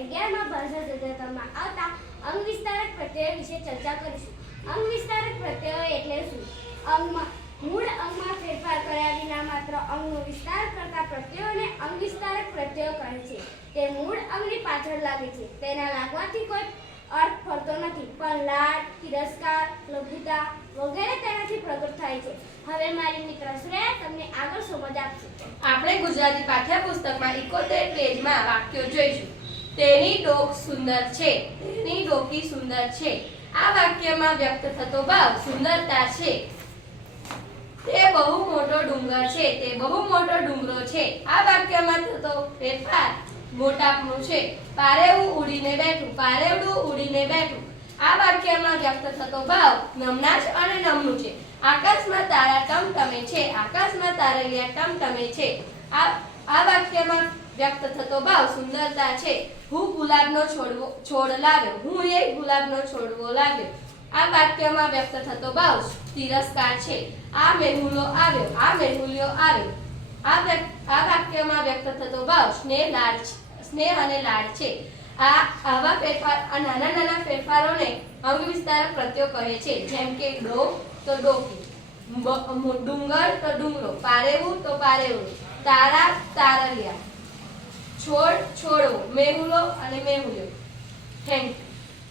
11માં ભાષા તજજ્ઞતામાં આવતા અંગ વિસ્તારક પ્રત્યય વિશે ચર્ચા કરીશું. અંગ વિસ્તારક પ્રત્યય એટલે શું? અંગમાં મૂળ અંગમાં ફેરફાર કર્યા વિના માત્ર અંગનો વિસ્તાર કરતા પ્રત્યયોને અંગ વિસ્તારક પ્રત્યય કહે છે. તે મૂળ અંગની પાછળ લાગે છે. તેના લાગવાથી કોઈ અર્થ ફરતો નથી, પણ લાડ, તિરસ્કાર, લઘુતા વગેરે તેનાથી પ્રગટ થાય છે. હવે મારી મિત્ર શ્રેયા તમને આગળ સમજ આપશે. આપણે ગુજરાતી પાઠ્યપુસ્તકમાં 71 પેજમાં વાક્યો જોઈશું. તેની ડોક સુંદર છે, તેની ડોકી સુંદર છે. આ વાક્યમાં વ્યક્ત થતો ભાવ સુંદરતા છે. તે બહુ મોટો ડુંગર છે, તે બહુ મોટો ડુંગરો છે. આ વાક્યમાં થતો ફેરફાર મોટાપણું છે. પારેવું ઉડીને બેઠું, પારેવડું ઉડીને બેઠું. આ વાક્યમાં વ્યક્ત થતો ભાવ નમનાશ અને નમનું છે. આકાશમાં તારા ટમટમે છે, આકાશમાં તારલિયા ટમટમે છે. આ વાક્યમાં વ્યક્ત થતો ભાવ સુંદરતા છે. હું ગુલાબનો છોડ લાવ્યો, હું એક ગુલાબનો છોડવો લાવ્યો. આ વાક્યમાં વ્યક્ત થતો ભાવ તિરસ્કાર છે. આ મેહુલો આવ્યો, આ મેહુલ્યો આવ્યો. આ વાક્યમાં વ્યક્ત થતો ભાવ સ્નેહ અને લાડ છે. આવા ફેરફાર નાના નાના ફેરફારોને અંગ વિસ્તારક પ્રત્યયો કહે છે. જેમ કે ડોક તો ડોકી, ડુંગર તો ડુંગરો, પારેવું તો પારેવું, તારા તારલિયા, છોડ છોડવો, મેહુલો અને મેહુલ્યો. Thank you.